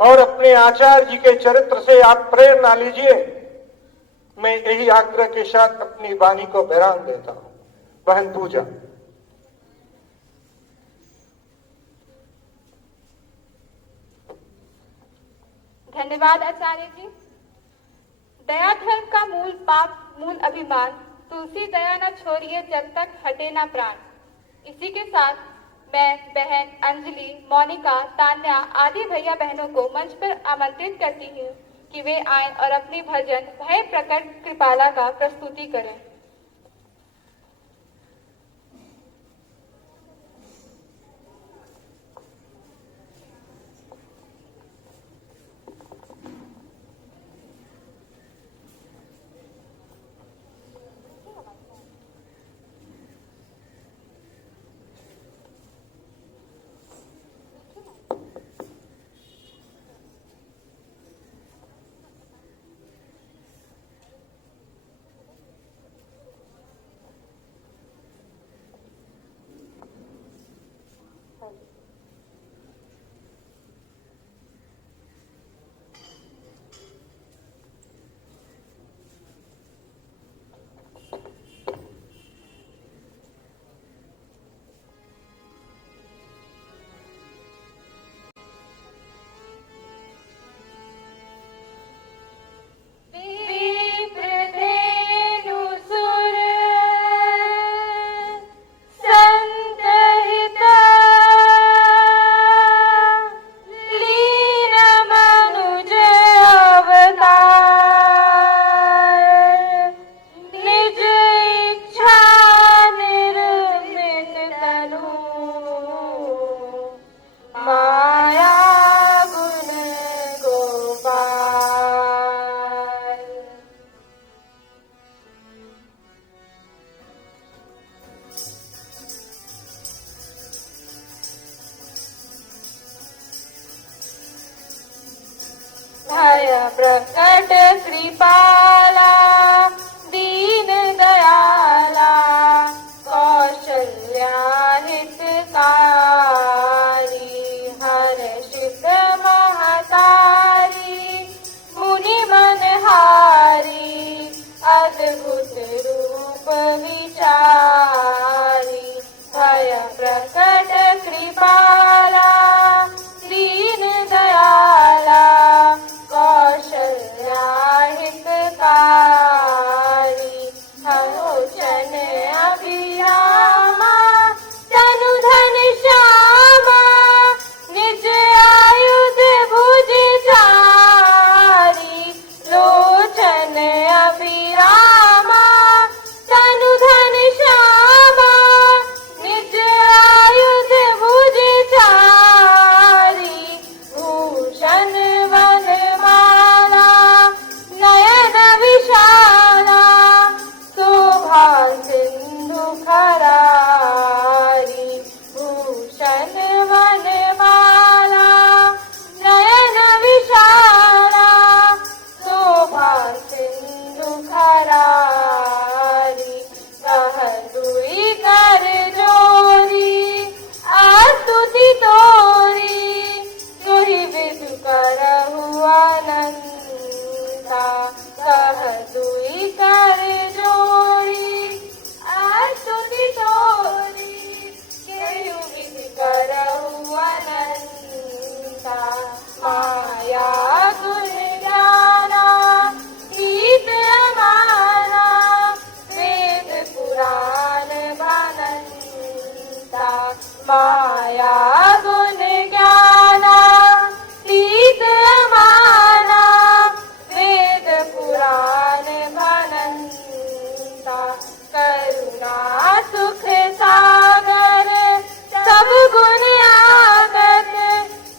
और अपने आचार्य जी के चरित्र से आप प्रेरणा लीजिए। मैं यही आग्रह के साथ अपनी वाणी को विराम देता हूं। बहन पूजा। धन्यवाद आचार्य जी। दया धर्म का मूल पाप, मूल अभिमान, तुलसी दया न छोड़िए जब तक हटे ना प्राण। इसी के साथ मैं बहन अंजलि, मोनिका, तान्या आदि भैया बहनों को मंच पर आमंत्रित करती हूँ कि वे आएं और अपनी भजन भय प्रकट कृपाला का प्रस्तुति करें। प्रकट कृपाला दीन दयाला कौशल्या हितकारी हर्षित महतारी मुनि मनहारी अद्भुत रूप विचारी भय प्रकट कृपाला दीन दयाला कौशल्या हितकारी हरोचन अभिरामा तनु धन श्यामा निज आयुध भुज चारी लोचन अभिरामा तनु धन श्यामा निज आयुध भुज चारी भूषण वनमाला नयन विशाला शोभा सिंधु खरारी भूषण वनमाला नयन विशाला शोभा सिंधु खरारी कह दुई कर जोरी आस्तुति तोरी तुहि विधु करहु अनंता कह दुई कर जोरी आस्तुति तोरी तुहि विधु करहु अनंता माया गुण ज्ञाना गीत अमाना वेद पुराण भनंता माया गुण ज्ञाना गीत अमाना वेद पुराण भनंता करुणा सुख सागर सब गुण आगत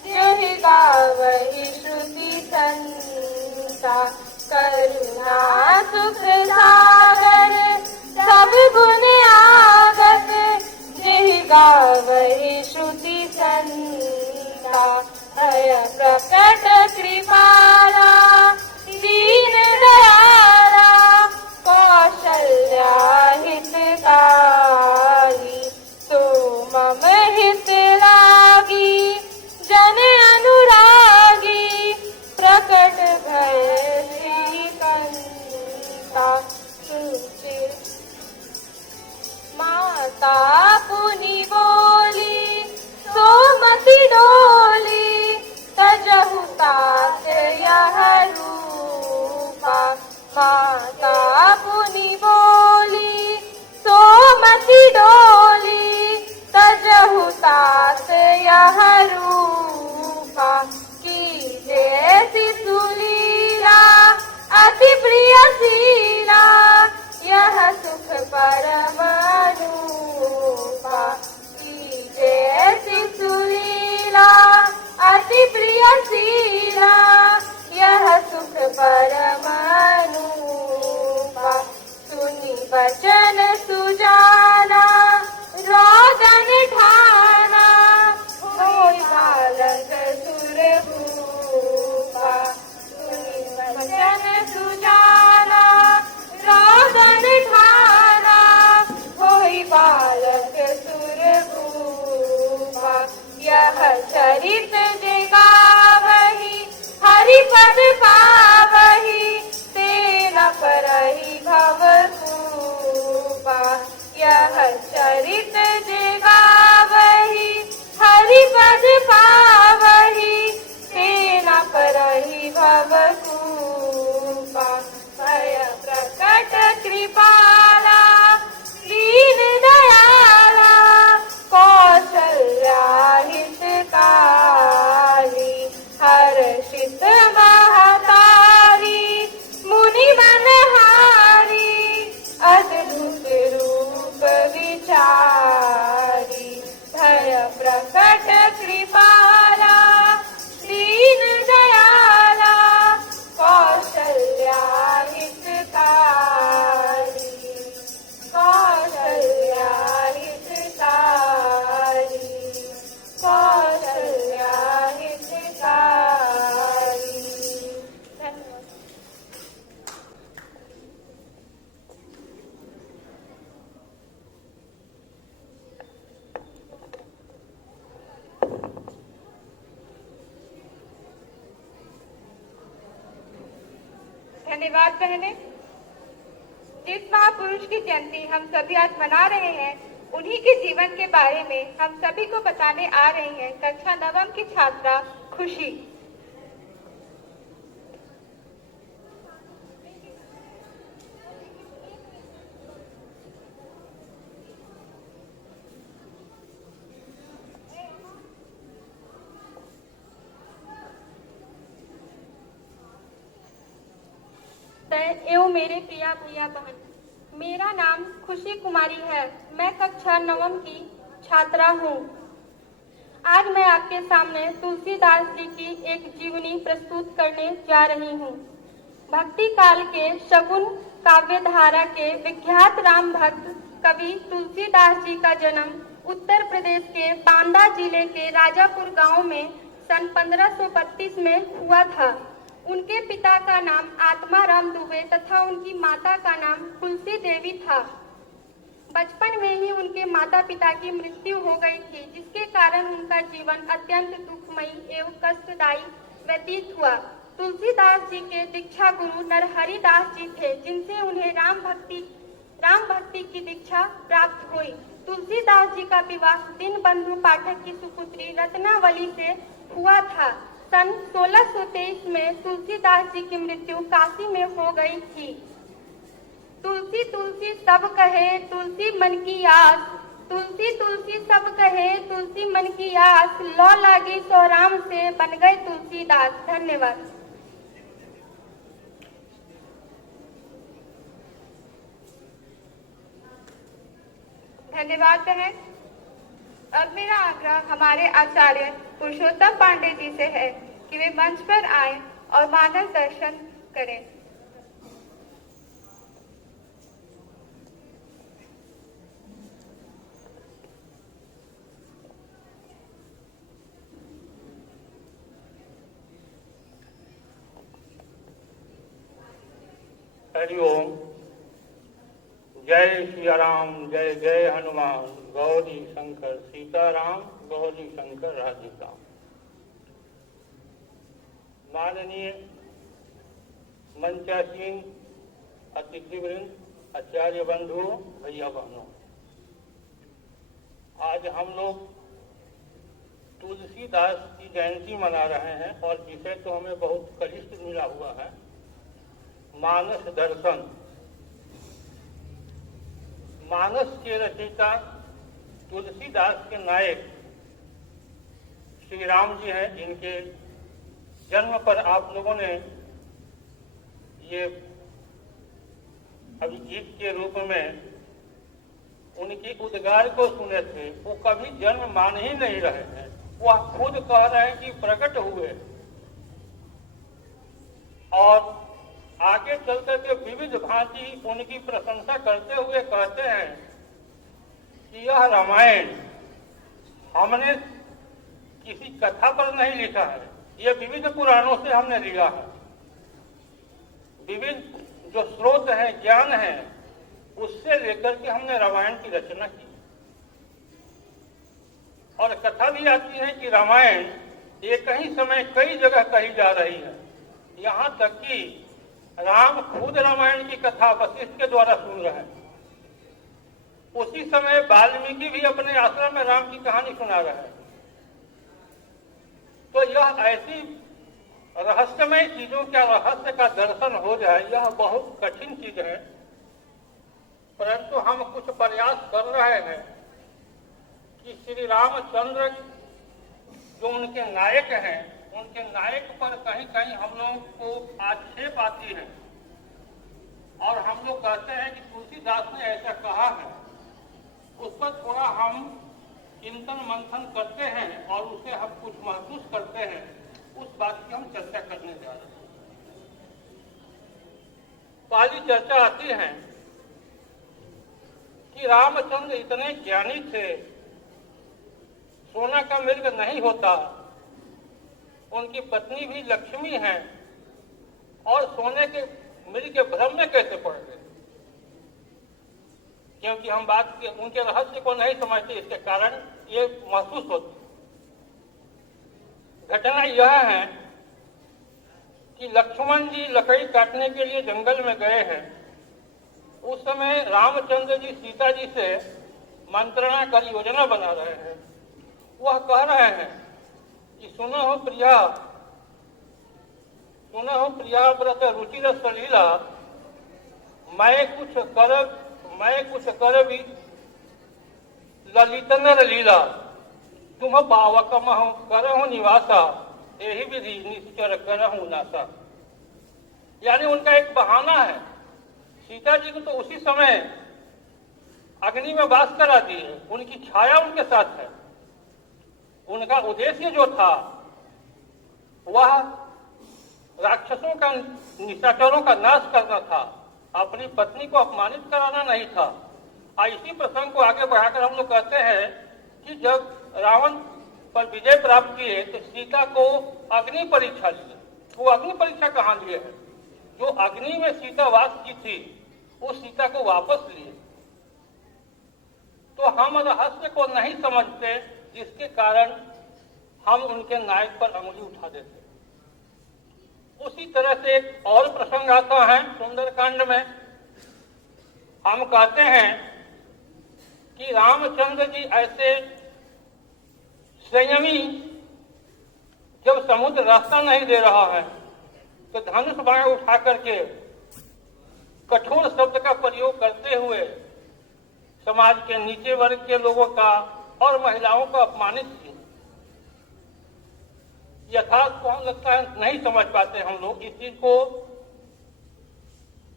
जिहि गावहि श्रुति संता करुणा सुख सागर सब गुण आगत जिहि गावहि श्रुति संता भय प्रकट कृपाला दीन दयाला कौशल्या हितकारी तो मम हित लागी जन अनुरागी पद पावहि तेरा परहि भव खूबा। यह चरित जे गावहि हरि पद पावहि तेरा परहि भव खूबा। भय प्रकट कृपाला दीन दयाला कौशल्या हितकारी हर्षित महतारी मुनि मनहारी अद्भुत रूप विचारी। भय प्रकट कृपाला दीन दयाला कौशल्या हितकारी कौशल्या हितकारी कौशल्या हितकारी। धन्यवाद। धन्यवाद बहने। जिस महापुरुष की जयंती हम सभी आज मना रहे हैं, उन्हीं के जीवन के बारे में हम सभी को बताने आ रही हैं कक्षा नवम की छात्रा खुशी। एवं मेरे प्रिया भैया बहन, मेरा नाम खुशी कुमारी है। मैं कक्षा नवम की छात्रा हूँ। आज मैं आपके सामने तुलसीदास जी की एक जीवनी प्रस्तुत करने जा रही हूँ। भक्ति काल के शगुन काव्य धारा के विख्यात राम भक्त कवि तुलसीदास जी का जन्म उत्तर प्रदेश के बांदा जिले के राजापुर गांव में सन 1532 में हुआ था। उनके पिता का नाम आत्माराम दुबे तथा उनकी माता का नाम तुलसी देवी था। बचपन में ही उनके माता पिता की मृत्यु हो गई थी, जिसके कारण उनका जीवन अत्यंत दुखमयी एवं कष्टदायी व्यतीत हुआ। तुलसीदास जी के दीक्षा गुरु नरहरि दास जी थे, जिनसे उन्हें राम भक्ति की दीक्षा प्राप्त हुई। तुलसीदास जी का विवाह दीनबंधु पाठक की सुपुत्री रत्नावली से हुआ था। सन 1623 में तुलसीदास जी की मृत्यु काशी में हो गई थी। तुलसी तुलसी सब कहे तुलसी मन की आस, तुलसी तुलसी सब कहे तुलसी मन की आस, लौ लागी सो राम से बन गए तुलसीदास। धन्यवाद। धन्यवाद बहन। अब मेरा आग्रह हमारे आचार्य पुरुषोत्तम पांडे जी से है कि वे मंच पर आए और मानव दर्शन करें। हरिओम। जय श्री राम, जय जय हनुमान, गौरी शंकर सीताराम, गौरी शंकर राधिका। माननीय मंचासीन अतिथिवृंद, आचार्य बंधुओं, भैया बहनों, आज हम लोग तुलसीदास की जयंती मना रहे हैं और विषय तो हमें बहुत कनिष्ठ मिला हुआ है, मानस दर्शन। मानस के रचयिता तुलसीदास के नायक श्री राम जी हैं, जिनके जन्म पर आप लोगों ने ये अभिगीत के रूप में उनकी उद्गार को सुने थे। वो कभी जन्म मान ही नहीं रहे हैं, वह खुद कह रहे हैं कि प्रकट हुए और आगे चलकर के विविध भांति उनकी प्रशंसा करते हुए कहते हैं कि यह रामायण हमने किसी कथा पर नहीं लिखा है, यह विविध पुराणों से हमने लिया है। विविध जो स्रोत है, ज्ञान है, उससे लेकर के हमने रामायण की रचना की। और कथा भी आती है कि रामायण एक ही समय कई जगह कही जा रही है। यहाँ तक कि राम खुद रामायण की कथा वशिष्ठ के द्वारा सुन रहे हैं। उसी समय वाल्मीकि भी अपने आश्रम में राम की कहानी सुना रहे हैं। तो यह ऐसी रहस्यमय चीजों का रहस्य का दर्शन हो जाए, यह बहुत कठिन चीज है, परंतु हम कुछ प्रयास कर रहे हैं कि श्री रामचंद्र जो उनके नायक हैं, उनके नायक पर कहीं कहीं हम लोगों को आक्षेप आती है और हम लोग कहते हैं कि तुलसीदास ने ऐसा कहा है। उस पर थोड़ा हम चिंतन मंथन करते हैं और उसे हम कुछ महसूस करते हैं, उस बात की हम चर्चा करने जा रहे हैं। पहली चर्चा आती है कि रामचंद्र इतने ज्ञानी थे, सोना का मृग नहीं होता, उनकी पत्नी भी लक्ष्मी है और सोने के मृग के भ्रम में कैसे पड़ गए? क्योंकि हम बात के उनके रहस्य को नहीं समझते, इसके कारण ये महसूस होती। घटना यह है कि लक्ष्मण जी लकड़ी काटने के लिए जंगल में गए हैं। उस समय रामचंद्र जी सीता जी से मंत्रणा कर योजना बना रहे हैं। वह कह रहे हैं कि सुनो हो प्रिया व्रत रुचिर सलीला, मैं कुछ कर भी ललित नर लीला, तुम पावक महु करहु निवासा, यही विधि निश्चर करहु नासा। यानी उनका एक बहाना है। सीता जी को तो उसी समय अग्नि में वास करा दिए, उनकी छाया उनके साथ है। उनका उद्देश्य जो था वह राक्षसों का, निशाचरों का नाश करना था, अपनी पत्नी को अपमानित कराना नहीं था। इसी प्रसंग को आगे बढ़ाकर हम लोग कहते हैं कि जब रावण पर विजय प्राप्त किए तो सीता को अग्नि परीक्षा लिए। वो अग्नि परीक्षा कहाँ लिए है? जो अग्नि में सीता वास की थी उस सीता को वापस लिए। तो हम रहस्य को नहीं समझते, जिसके कारण हम उनके नायक पर अंगुली उठा देते। उसी तरह से एक और प्रसंग आता है सुंदरकांड में। हम कहते हैं कि रामचंद्र जी ऐसे संयमी, जब समुद्र रास्ता नहीं दे रहा है तो धनुष बाण उठा करके कठोर शब्द का प्रयोग करते हुए समाज के नीचे वर्ग के लोगों का और महिलाओं को अपमानित किए। यथार्थ को हम लगता है नहीं समझ पाते हम लोग। इस चीज को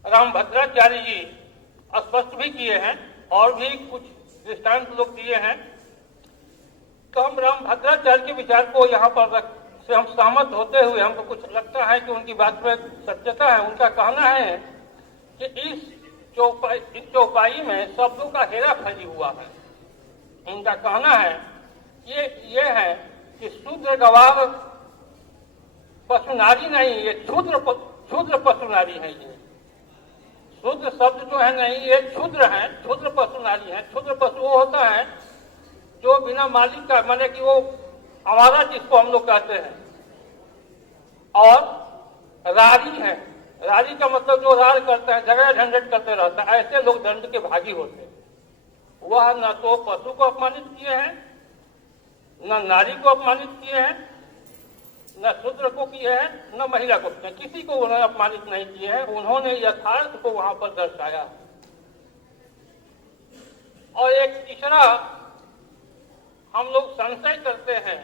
रामभद्राचार्य जी स्पष्ट भी किए हैं और भी कुछ दृष्टांत लोग दिए हैं। तो हम रामभद्राचार्य के विचार को यहाँ पर से हम सहमत होते हुए हमको कुछ लगता है कि उनकी बात में सत्यता है। उनका कहना है कि इस चौपाई में शब्दों का हेरा फेरी हुआ है। उनका कहना है ये है कि शूद्र गवाह पशु नारी नहीं, ये क्षुद्र पशु नारी है। ये शूद्र शब्द जो है नहीं, ये क्षुद्र है, क्षुद्र पशु नारी है। क्षुद्र पशु वो होता है जो बिना मालिक का, माने कि वो आवारा जिसको हम लोग कहते हैं। और रारी है, रारी का मतलब जो रार करता है, झगड़ा झंझट करते रहता है, ऐसे लोग दंड के भागी होते हैं। वह न तो पशु को अपमानित किए हैं, न नारी को अपमानित किए हैं, न शूद्र को किए हैं, न महिला को किए, किसी को उन्होंने अपमानित नहीं किए हैं। उन्होंने यथार्थ को वहां पर दर्शाया। और एक तीसरा हम लोग संशय करते हैं,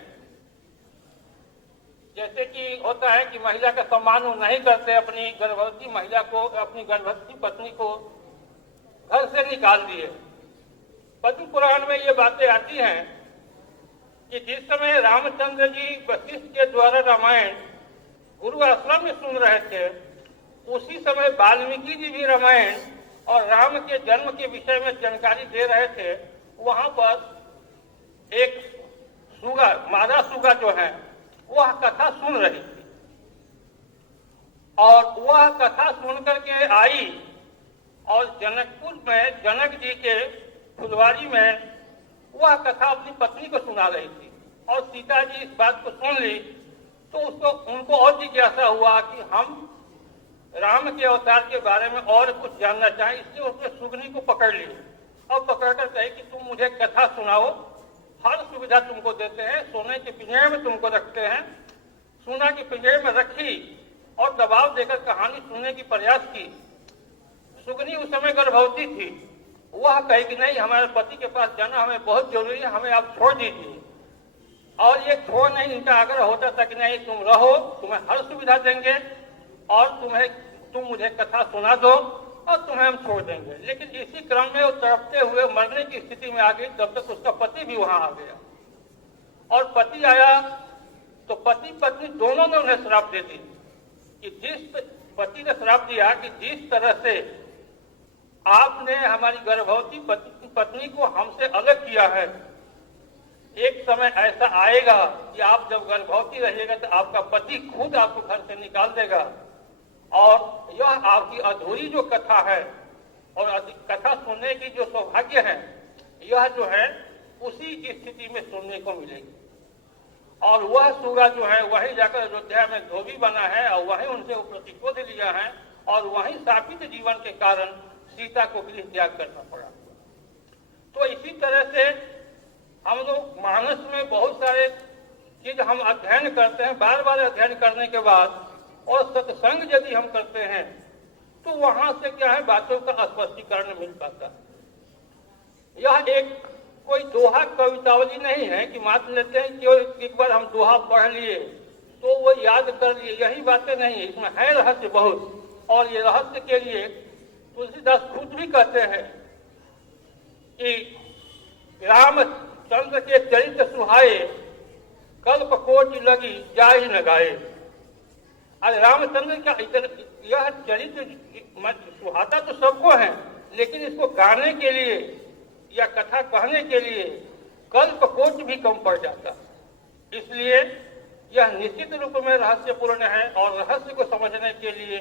जैसे कि होता है कि महिला का सम्मान नहीं करते, अपनी गर्भवती महिला को, अपनी गर्भवती पत्नी को घर से निकाल दिए। पद्म पुराण में ये बातें आती हैं कि जिस समय रामचंद्र जी वशिष्ठ के द्वारा रामायण गुरु आश्रम में सुन रहे थे, उसी समय वाल्मीकि जी भी रामायण और राम के जन्म के विषय में जानकारी दे रहे थे। वहां पर एक सुगा, मादा सुगा जो है, वह कथा सुन रही थी और वह कथा सुन करके आई और जनकपुर में जनक जी के फुलवारी में वह कथा अपनी पत्नी को सुना रही थी। और सीता जी इस बात को सुन ली तो उसको उनको और जिज्ञासा हुआ कि हम राम के अवतार के बारे में और कुछ जानना चाहें, इसलिए उसने सुगनी को पकड़ लिए और पकड़कर कहे कि तुम मुझे कथा सुनाओ, हर सुविधा तुमको देते हैं, सोने के पिंजरे में तुमको रखते हैं। सोना के पिंजरे में रखी और दबाव देकर कहानी सुनने की प्रयास की। सुगनी उस समय गर्भवती थी। वह कहे कि नहीं, हमारे पति के पास जाना हमें बहुत जरूरी है, हमें आप छोड़ दीजिए। और ये छोड़ नहीं, इनका आग्रह होता था कि नहीं तुम रहो, तुम्हें हर सुविधा देंगे और तुम मुझे कथा सुना दो और तुम्हें हम छोड़ देंगे। लेकिन इसी क्रम में वो तड़पते हुए मरने की स्थिति में आ गई। तब तक उसका पति भी वहां आ गया और पति आया तो पति पत्नी दोनों ने उन्हें श्राप दे दी कि जिस पति ने श्राप दिया कि जिस तरह से आपने हमारी गर्भवती पत्नी को हमसे अलग किया है, एक समय ऐसा आएगा कि आप जब गर्भवती रहिएगा तो आपका पति खुद आपको घर से निकाल देगा और यह आपकी अधूरी जो कथा है और कथा सुनने की जो सौभाग्य है, यह जो है उसी स्थिति में सुनने को मिलेगी। और वह सूगा जो है वही जाकर अयोध्या में धोबी बना है और वही उनसे प्रतिशोध लिया है और वही शापित जीवन के कारण सीता को गृह त्याग करना पड़ा। तो इसी तरह से हम लोग मानस में बहुत सारे चीज हम अध्ययन करते हैं, बार बार अध्ययन करने के बाद और सत्संग यदि हम करते हैं तो वहां से क्या है बातों का स्पष्टीकरण मिल पाता है। यह एक कोई दोहा कवितावली नहीं है कि मान लेते हैं कि एक बार हम दोहा पढ़ लिए तो वो याद कर लिए, यही बातें नहीं है। इसमें है रहस्य बहुत, और ये रहस्य के लिए तुलसीदास खुद भी कहते हैं कि रामचंद्र के चरित्र सुहाए, कल्प कोटि लगी जाहि न गाए। अरे रामचंद्र का यह चरित्र सुहाता तो सबको है, लेकिन इसको गाने के लिए या कथा कहने के लिए कल्प कोटि भी कम पड़ जाता। इसलिए यह निश्चित रूप में रहस्यपूर्ण है और रहस्य को समझने के लिए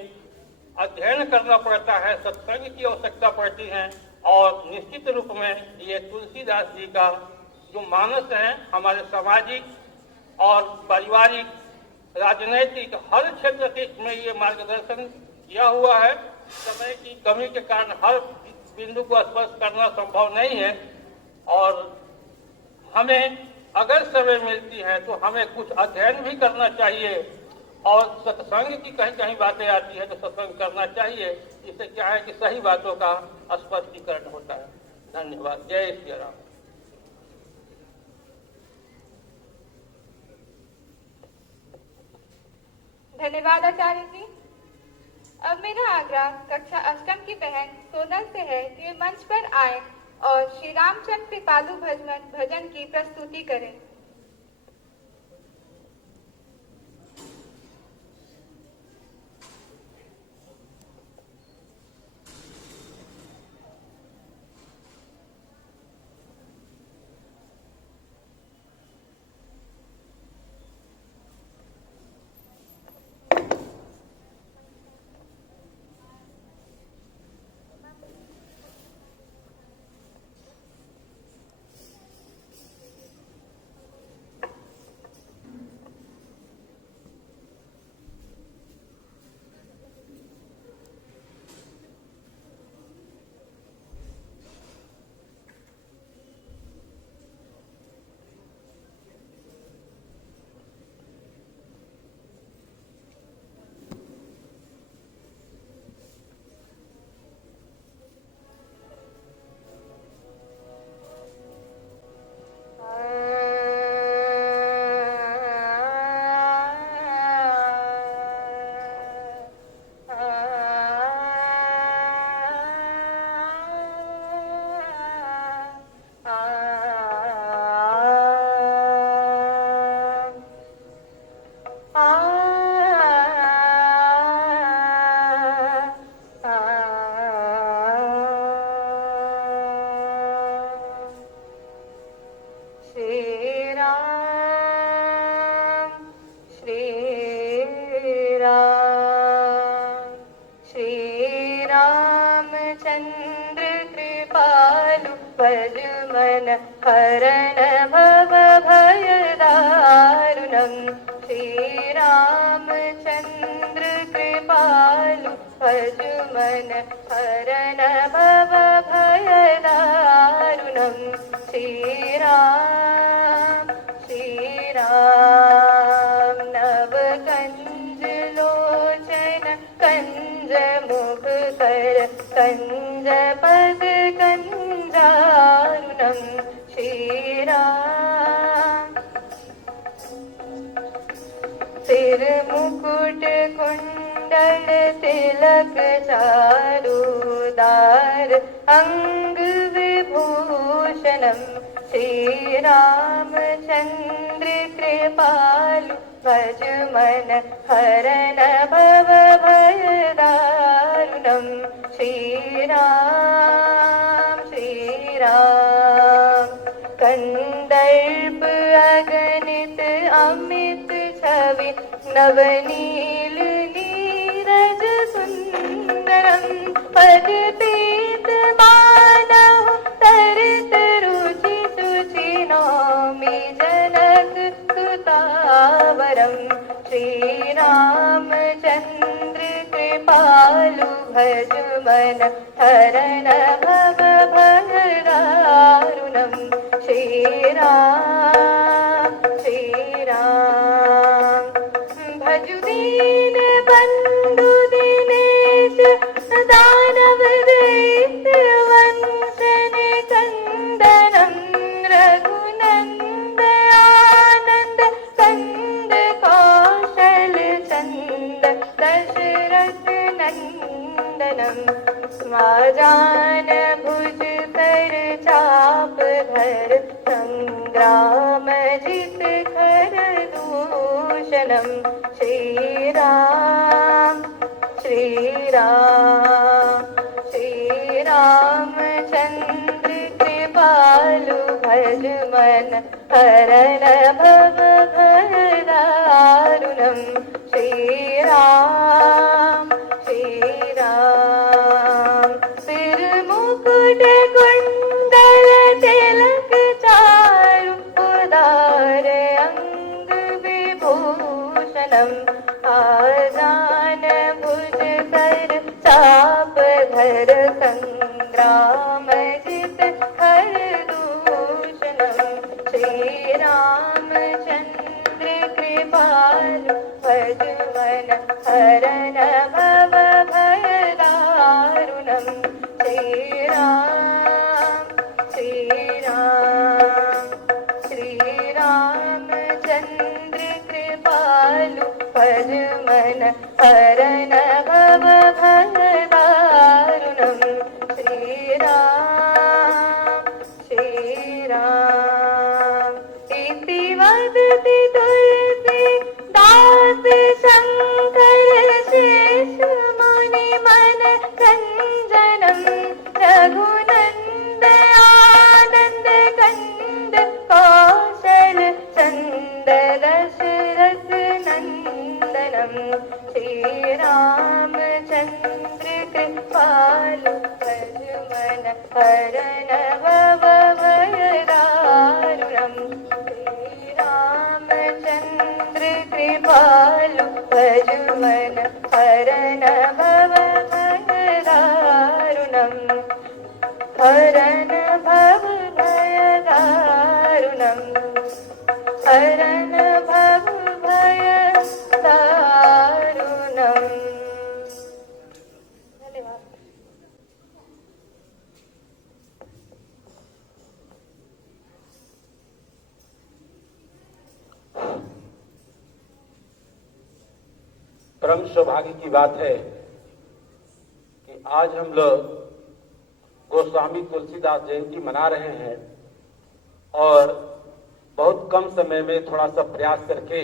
अध्ययन करना पड़ता है, सत्संग की आवश्यकता पड़ती है। और निश्चित रूप में ये तुलसीदास जी का जो मानस है हमारे सामाजिक और पारिवारिक, राजनैतिक हर क्षेत्र के में ये मार्गदर्शन किया हुआ है। समय की कमी के कारण हर बिंदु को स्पर्श करना संभव नहीं है और हमें अगर समय मिलती है तो हमें कुछ अध्ययन भी करना चाहिए और सत्संग की कहीं कहीं बातें आती है तो सत्संग करना चाहिए। इससे क्या है कि सही बातों का स्पष्टीकरण होता है। धन्यवाद। जय श्री राम। धन्यवाद आचार्य जी। अब मेरा आग्रह कक्षा अष्टम की बहन सोनल से है कि वे मंच पर आए और श्री रामचंद्र कृपालु भजन की प्रस्तुति करें। हरण भव भय दारुणं श्रीराम भज मन हरण भव भयदारुणं श्रीराम श्रीराम नव कंज लोचन कंज मुख कर कंज पद कंजारुणं श्रीराम सिर मुकुट कुंडल तिलक चारुदार अंग विभूषणं श्रीरामचंद्र कृपालु भज मन हरण भव भयदारुणं श्रीराम श्रीराम कंदर्प अगणित अमित छवि नवनील नीरज सुंदरम पद पीत मानव तरित रुचि सुचि नौमि जनक सुतावरम श्रीरामचंद्र कृपालु भज मन हरण भव भयदारुणं श्रीराम श्रीराम भजु दीन बंधु दिनेश दानव दैत्य वंशन कंदनं रघुनंद आनंद कंद कौशल चंद दशरथ नंदनं स्मजान भुज कर चाप धर संग्राम जित खर दूषणं श्रीराम श्रीराम श्रीरामचंद्र कृपालु भज मन हरण भव भयदारुणं श्रीराम श्रीराम सिर मुकुट कुंडल तिलक चारु उदार अंग विभूषणं आजान भुज कर चाप धर संग्राम जित हर दूषणं श्रीरामचंद्र कृपालु भज मन हरण भव भयदारुणं श्रीराम श्रीराम श्रीरामचंद्र कृपालु भज मन हरण भव भयदारुणं श्रीराम श्रीराम इति वदति तुलसी दास शंकर शेष मुनि मन रंजनं रघुनंद आनंद कंद कौशल चंद दशरथ नंदनं श्रीरामचंद्र कृपालु भज मन हरण भव भयदारुणं श्रीरामचंद्र कृपालु भज मन हरण भव भयदारुणं हरण भव भयदारुणं हरण भव भयदारुणं। धन्यवाद। परम सौभाग्य की बात है कि आज हम लोग गोस्वामी तुलसीदास जयंती मना रहे हैं और बहुत कम समय में थोड़ा सा प्रयास करके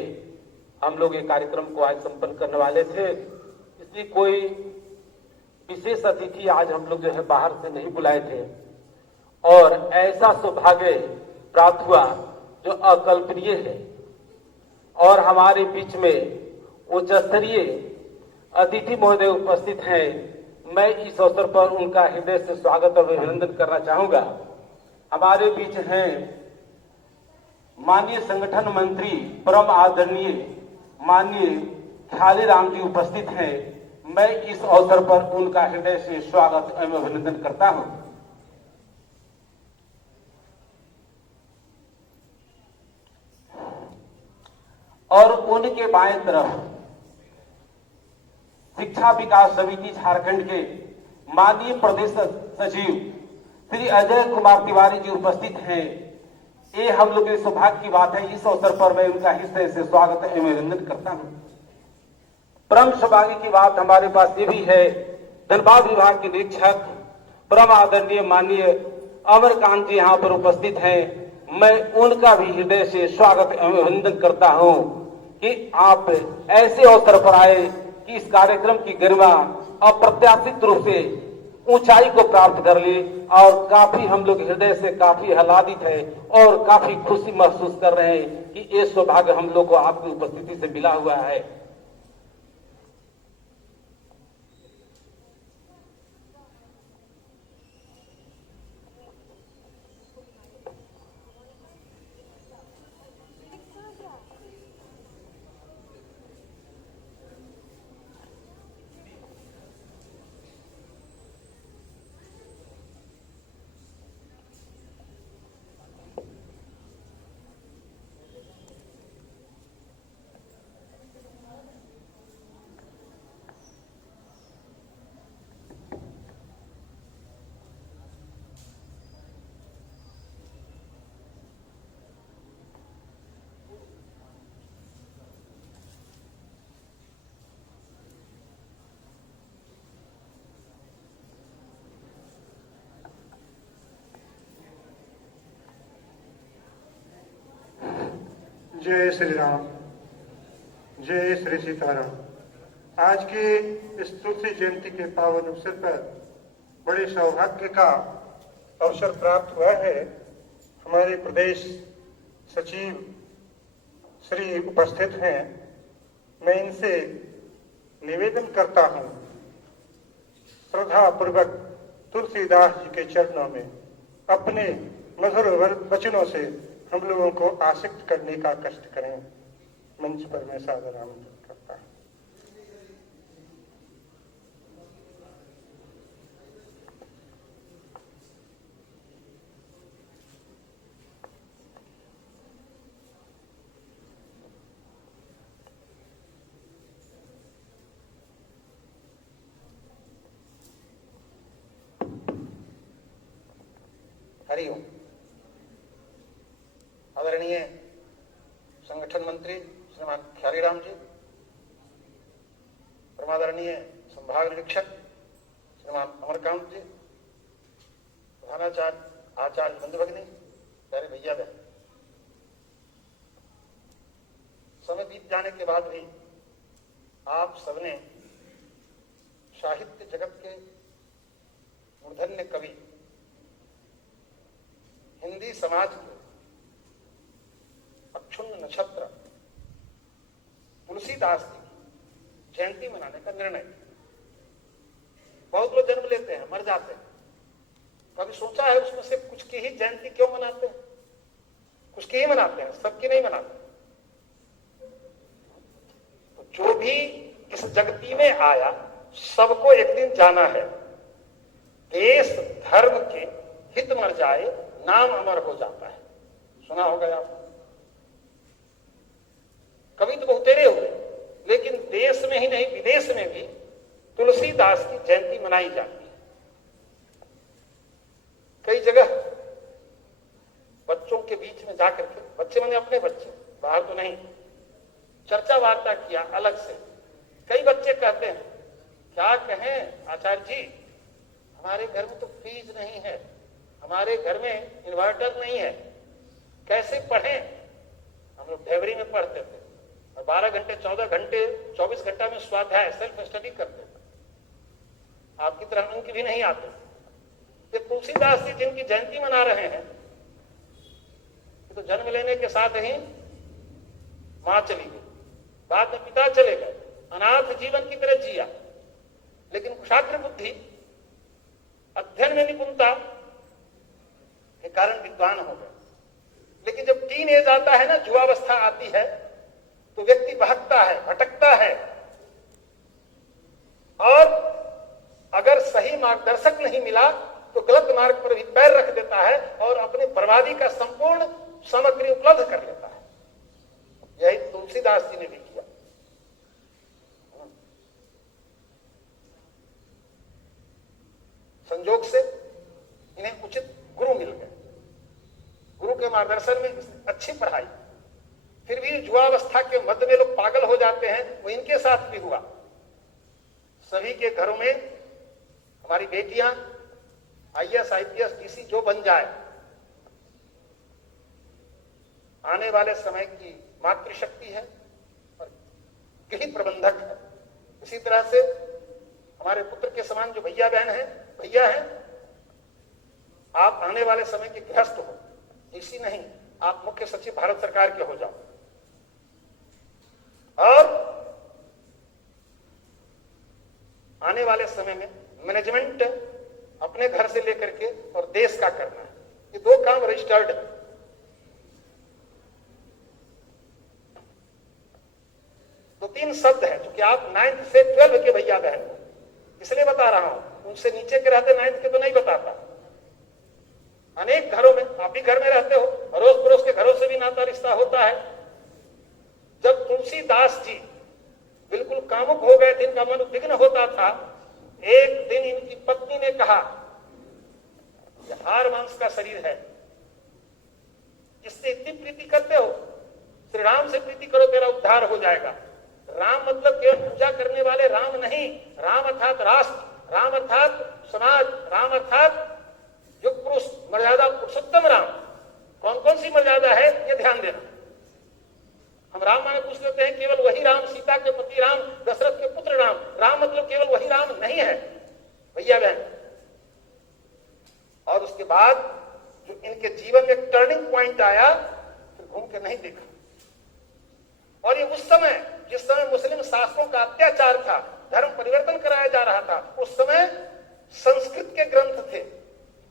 हम लोग ये कार्यक्रम को आज संपन्न करने वाले थे। इसलिए कोई विशेष अतिथि आज हम लोग जो है बाहर से नहीं बुलाए थे और ऐसा सौभाग्य प्राप्त हुआ जो अकल्पनीय है और हमारे बीच में उच्च स्तरीय अतिथि महोदय उपस्थित हैं। मैं इस अवसर पर उनका हृदय से स्वागत और अभिनंदन करना चाहूंगा। हमारे बीच हैं माननीय संगठन मंत्री परम आदरणीय माननीय ख्याली राम जी उपस्थित हैं। मैं इस अवसर पर उनका हृदय से स्वागत एवं अभिनंदन करता हूं। और उनके बाएं तरफ शिक्षा विकास समिति झारखंड के माननीय प्रदेश सचिव श्री अजय कुमार तिवारी जी उपस्थित हैं। ये हम लोग के सौभाग्य की बात है। इस अवसर पर मैं उनका हृदय से स्वागत एवं अभिनंदन करता हूं। परम सौभाग्य की बात हमारे पास ये भी है, धनबाद विभाग के निरीक्षक परम आदरणीय माननीय अमरकांत जी यहाँ पर उपस्थित हैं। मैं उनका भी हृदय से स्वागत एवं अभिनंदन करता हूं कि आप ऐसे अवसर पर आए कि इस कार्यक्रम की गरिमा अप्रत्याशित रूप से ऊंचाई को प्राप्त कर ली और काफी हम लोग हृदय से काफी आह्लादित है और काफी खुशी महसूस कर रहे हैं कि ये सौभाग्य हम लोग को आपकी उपस्थिति से मिला हुआ है। जय श्री राम, जय श्री सीताराम। आज की इस तुलसी जयंती के पावन अवसर पर बड़े सौभाग्य का अवसर प्राप्त हुआ है। हमारे प्रदेश सचिव श्री उपस्थित हैं। मैं इनसे निवेदन करता हूं, श्रद्धा पूर्वक तुलसीदास जी के चरणों में अपने मधुर वचनों से हम लोगों को आसक्त करने का कष्ट करें। मंच पर मैं सादर आमंत्रित करता हूं। हरिओम। आदरणीय संगठन मंत्री श्रीमान ख्यालीराम जी, परमादरणीय संभाग निरीक्षक श्रीमान अमरकांत जी, प्रधानाचार्य आचार्य बंधु भगिनी, प्यारे भैया बहन, समय बीत जाने के बाद भी आप सबने साहित्य जगत के मूर्धन्य कवि, हिंदी समाज के अक्षुण्ण नक्षत्र तुलसीदास जी की जयंती मनाने का निर्णय किया। बहुत लोग जन्म लेते हैं, मर जाते हैं। कभी सोचा है उसमें से कुछ की ही जयंती क्यों मनाते हैं? कुछ की ही मनाते हैं, सबकी नहीं मनाते। तो जो भी इस जगती में आया सबको एक दिन जाना है। देश धर्म के हित मर जाए नाम अमर हो जाता है। सुना होगा आप। कवि तो बहुतेरे हुए, लेकिन देश में ही नहीं विदेश में भी तुलसीदास की जयंती मनाई जाती है। कई जगह बच्चों के बीच में जाकर के, बच्चे मैंने अपने बच्चे, बाहर तो नहीं, चर्चा वार्ता किया अलग से। कई बच्चे कहते हैं, क्या कहें आचार्य जी, हमारे घर में तो फ्रीज नहीं है, हमारे घर में इन्वर्टर नहीं है, कैसे पढ़ें? हम लोग ढेबरी में पढ़ते थे और 12 घंटे 14 घंटे 24 घंटा में स्वाध्याय सेल्फ स्टडी करते थे। आपकी तरह उनकी भी नहीं आते। ये तुलसीदास जी जिनकी जयंती मना रहे हैं, तो जन्म लेने के साथ ही मां चली गई, बाद में पिता चले गए, अनाथ जीवन की तरह जिया। लेकिन कुशाग्र बुद्धि, अध्ययन में निपुणता के कारण विद्वान हो गए। लेकिन जब टीन एज आता है ना, युवावस्था आती है, तो व्यक्ति बहकता है, भटकता है मार्गदर्शक नहीं मिला तो गलत मार्ग पर भी पैर रख देता है और अपनी बर्बादी का संपूर्ण सामग्री उपलब्ध कर लेता है। यही तुलसीदास जी ने भी किया। संजोग से इन्हें उचित गुरु मिल गए, गुरु के मार्गदर्शन में अच्छी पढ़ाई, फिर भी युवावस्था के मध्य में लोग पागल हो जाते हैं, वो इनके साथ भी हुआ। सभी के घरों में हमारी बेटियां IAS, IPS, DC जो बन जाए, आने वाले समय की मातृशक्ति है और गृह प्रबंधक है। इसी तरह से हमारे पुत्र के समान जो भैया बहन है, भैया है, आप आने वाले समय के गृहस्थ हो, इसी नहीं, आप मुख्य सचिव भारत सरकार के हो जाओ और आने वाले समय में मैनेजमेंट अपने घर से लेकर के और देश का करना है। ये दो काम रजिस्टर्ड है। तो 3 शब्द है जो कि आप 9th से 12 के भैया बहन हो, इसलिए बता रहा हूं। उनसे नीचे के रहते 9th के तो नहीं बताता। अनेक घरों में, आप भी घर में रहते हो, अड़ोस पड़ोस के घरों से भी नाता रिश्ता होता है। जब तुलसीदास जी बिल्कुल कामुक हो गए थे, इनका मन उद्विग्न होता था, एक दिन इनकी पत्नी ने कहा, यह हार मांस का शरीर है, इससे इतनी प्रीति करते हो, श्री राम से प्रीति करो, तेरा उद्धार हो जाएगा। राम मतलब केवल पूजा करने वाले राम नहीं, राम अर्थात राष्ट्र, राम अर्थात समाज, राम अर्थात युग पुरुष, मर्यादा पुरुषोत्तम राम। कौन कौन सी मर्यादा है ये ध्यान देना। हम राम माने पूछ लेते हैं केवल वही राम, सीता के पति राम, दशरथ के पुत्र राम। राम मतलब केवल वही राम नहीं है भैया बहन। और उसके बाद जो इनके जीवन में एक टर्निंग पॉइंट आया, फिर घूम के नहीं देखा। और ये उस समय, जिस समय मुस्लिम शासकों का अत्याचार था, धर्म परिवर्तन कराया जा रहा था, उस समय संस्कृत के ग्रंथ थे,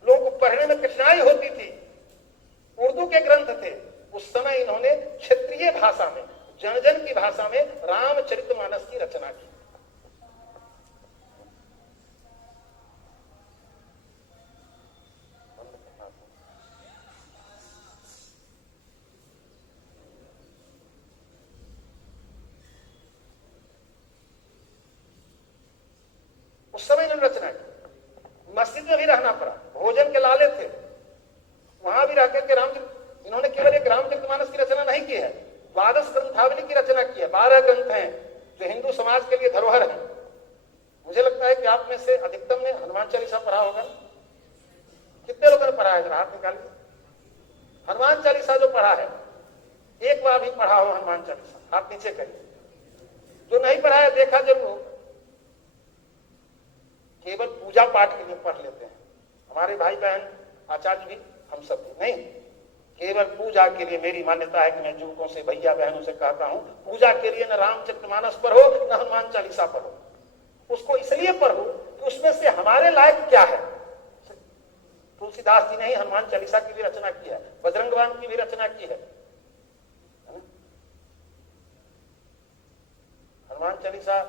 लोगों को पढ़ने में कठिनाई होती थी, उर्दू के ग्रंथ थे। उस समय इन्होंने क्षेत्रीय भाषा में, जन जन की भाषा में रामचरितमानस की रचना की। उस समय इन्होंने रचना की। मस्जिद में भी रहना पड़ा, भोजन के लाले थे, वहां भी रहकर के इन्होंने केवल एक रामचरितमानस की रचना नहीं की है, 12 ग्रंथावली की रचना की है। 12 ग्रंथ हैं जो हिंदू समाज के लिए धरोहर है। मुझे लगता है कि आप में से अधिकतम ने हनुमान चालीसा पढ़ा होगा। कितने लोगों ने पढ़ा है, जरा हाथ निकालिए। हनुमान चालीसा जो पढ़ा है, एक बार भी पढ़ा हो हनुमान चालीसा, हाथ नीचे करिए। जो नहीं पढ़ा है देखा जरूर, केवल पूजा पाठ के लिए पढ़ लेते हैं हमारे भाई बहन, आचार्य भी, हम सब भी नहीं। केवल पूजा के लिए मेरी मान्यता है कि मैं युवकों से, भैया बहनों से कहता हूं, पूजा के लिए न रामचरितमानस पढ़ो न हनुमान चालीसा पढ़ो। उसको इसलिए पढ़ो कि उसमें से हमारे लायक क्या है। तुलसीदास जी ने ही हनुमान चालीसा की भी रचना की है, बजरंगबाण की भी रचना की है। हनुमान चालीसा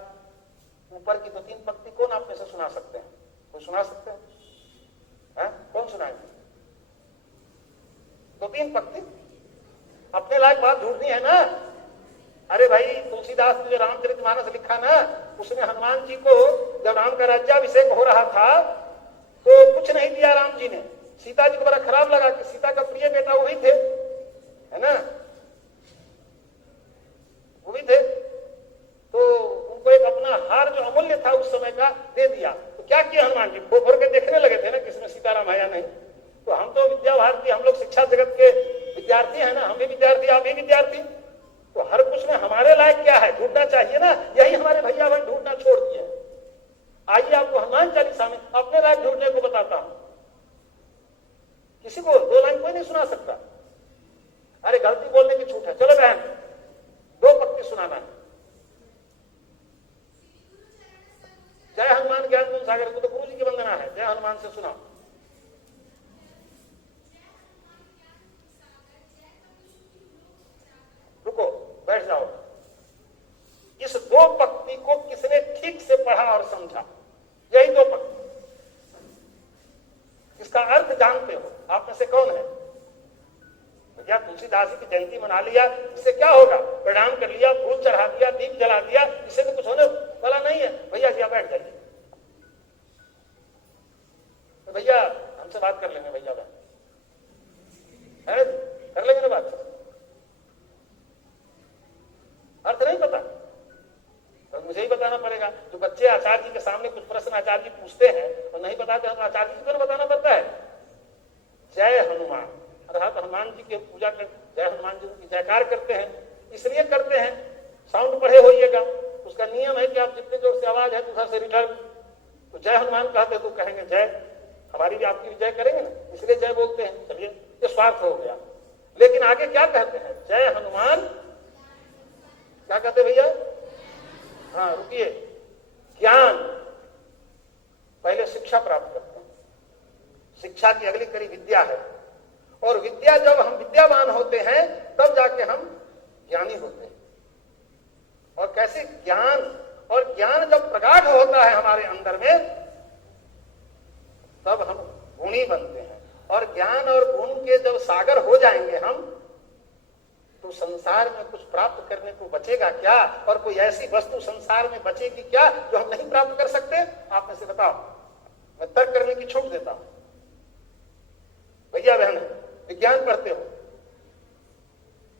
ऊपर की 2-3 पंक्ति कौन आप में से सुना सकते हैं? कोई सुना सकते हैं? कौन सुनाएंगे? 2-3 पंक्ति अपने लायक बात ढूंढनी है ना। अरे भाई, तुलसीदास ने जो रामचरितमानस लिखा ना, उसने हनुमान जी को जब राम का राज्याभिषेक हो रहा था तो कुछ नहीं दिया राम जी ने। सीता जी को बड़ा खराब लगा कि सीता का प्रिय बेटा वही थे, है ना, वही थे, तो उनको एक अपना हार जो अमूल्य था उस समय का दे दिया। तो क्या किया हनुमान जी? भर के देखने लगे थे ना किसमें सीताराम है या नहीं। तो हम तो विद्या भारती, हम लोग शिक्षा जगत के विद्यार्थी हैं ना, हम भी विद्यार्थी, आप भी विद्यार्थी, तो हर कुछ में हमारे लायक क्या है ढूंढना चाहिए ना। यही हमारे भैया बहन ढूंढना छोड़ दिए। आइए आपको हनुमान चालीसा में अपने लायक ढूंढने को बताता हूं। किसी को 2 लाइन कोई नहीं सुना सकता। अरे गलती बोलने की छूट है। चलो बहन, 2 पंक्ति सुनाना है। जय हनुमान ज्ञान गुण सागर को तो गुरु जी की वंदना है। जय हनुमान से सुनाओ। रुको, बैठ जाओ। इस 2 पंक्ति को किसने ठीक से पढ़ा और समझा? यही 2 पंक्ति। में से कौन है? भैया तुलसीदास जी की जयंती मना लिया, इससे क्या होगा? प्रणाम कर लिया, फूल चढ़ा दिया, दीप जला दिया, इससे तो कुछ होने वाला नहीं है। भैया जी आप बैठ जाइए, तो भैया हमसे बात कर लेंगे, भैया कर लेंगे ना बात। अर्थ नहीं पता तो मुझे ही बताना पड़ेगा। जो बच्चे आचार्य जी के सामने कुछ प्रश्न आचार्य जी पूछते हैं और नहीं बताते हैं तो आचार्य जी को बताना पड़ता है। जय हनुमान, अर्थात हनुमान जी की पूजा कर, जय हनुमान जी की जयकार करते हैं, इसलिए करते हैं, साउंड पढ़े होइएगा। उसका नियम है कि आप जितने जोर से आवाज है दूसरा से रिटर्न, तो जय हनुमान कहते तो कहेंगे जय, हमारी भी आपकी भी जय करेंगे ना, इसलिए जय बोलते हैं। चलिए ये स्वार्थ हो गया। लेकिन आगे क्या कहते हैं? जय हनुमान, क्या कहते भैया? हाँ रुकिए, ज्ञान, पहले शिक्षा प्राप्त करते हैं, शिक्षा की अगली कड़ी विद्या है, और विद्या जब हम विद्यावान होते हैं तब जाके हम ज्ञानी होते हैं। और कैसे ज्ञान, और ज्ञान जब प्रगाढ़ होता है हमारे अंदर में तब हम गुणी बनते हैं। और ज्ञान और गुण के जब सागर हो जाएंगे हम, तो संसार में कुछ प्राप्त करने को बचेगा क्या? और कोई ऐसी वस्तु संसार में बचेगी क्या जो हम नहीं प्राप्त कर सकते? आप में से बताओ, मैं तर्क करने की छूट देता हूं। भैया बहन विज्ञान पढ़ते हो,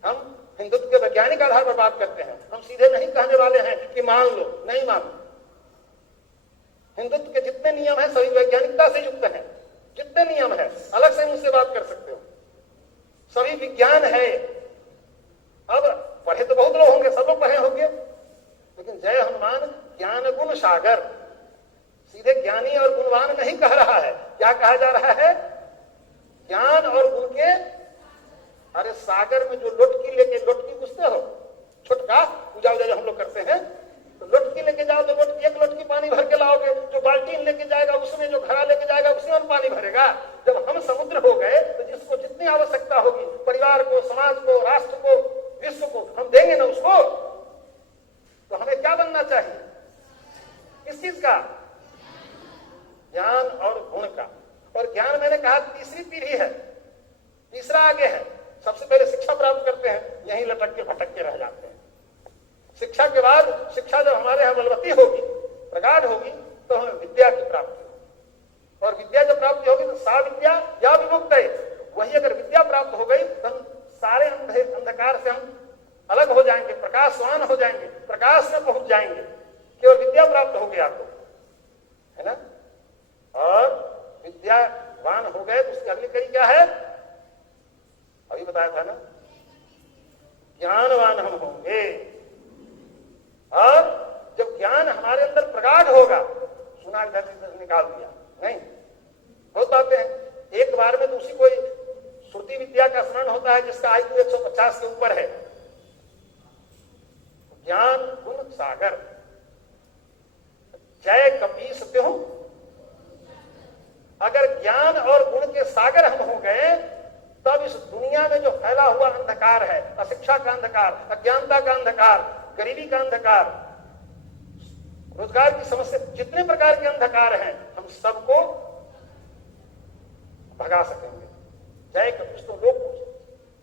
हम हिंदुत्व के वैज्ञानिक आधार पर बात करते हैं, हम सीधे नहीं कहने वाले हैं कि मान लो, नहीं मानो। हिंदुत्व के जितने नियम हैं सभी वैज्ञानिकता से युक्त हैं, जितने नियम है अलग से मुझसे बात कर सकते हो, सभी विज्ञान है। अब पढ़े तो बहुत लोग होंगे, सब लोग पढ़े होंगे, लेकिन जय हनुमान ज्ञान गुण सागर, सीधे ज्ञानी और गुणवान नहीं कह रहा है। क्या कहा जा रहा है? ज्ञान और गुण के, अरे सागर में जो लुटकी लेके, लुटकी पूछते हो, छुटका पूजा वूजा जो हम लोग करते हैं, तो लुटकी लेके जाओ तो एक लुटकी पानी भर के लाओगे, जो बाल्टीन लेके जाएगा उसमें, जो घड़ा लेके जाएगा उसमें हम पानी भरेगा। जब हम समुद्र हो गए तो जिसको जितनी आवश्यकता होगी, परिवार को, समाज को, राष्ट्र को, विश्व को, हम देंगे ना उसको। तो हमें क्या बनना चाहिए? किस चीज का? ज्ञान और गुण का। और ज्ञान मैंने कहा तीसरी पीढ़ी है, तीसरा आगे है। सबसे पहले शिक्षा प्राप्त करते हैं, यहीं लटक के भटक के रह जाते हैं। शिक्षा के बाद, शिक्षा जब हमारे यहां बलवती होगी, प्रगाढ़ होगी, तो हमें विद्या की प्राप्ति होगी। और विद्या जब प्राप्ति होगी तो सा विद्या या विमुक्त है, वही अगर विद्या प्राप्त हो गई तो हम सारे अंधकार से हम अलग हो जाएंगे, प्रकाशवान हो जाएंगे, प्रकाश में पहुंच जाएंगे। केवल विद्या प्राप्त हो गया तो, है ना। और विद्यावान हो गए तो उसकी अगली कड़ी क्या है? अभी बताया था ना, ज्ञानवान हम होंगे। और जब ज्ञान हमारे अंदर प्रगाढ़ होगा, सुना इधर से निकाल दिया नहीं, बहुत बातें हैं एक बार में। तो उसी कोई श्रुति विद्या का स्मरण होता है जिसका आयु 150 के ऊपर है। ज्ञान गुण सागर, जय कपीस त्यों। अगर ज्ञान और गुण के सागर हम हो गए तब इस दुनिया में जो फैला हुआ अंधकार है, अशिक्षा का अंधकार, अज्ञानता का अंधकार, गरीबी का अंधकार, रोजगार की समस्या, जितने प्रकार के अंधकार हैं, हम सबको भगा सकेंगे। जय कपीस तो लोग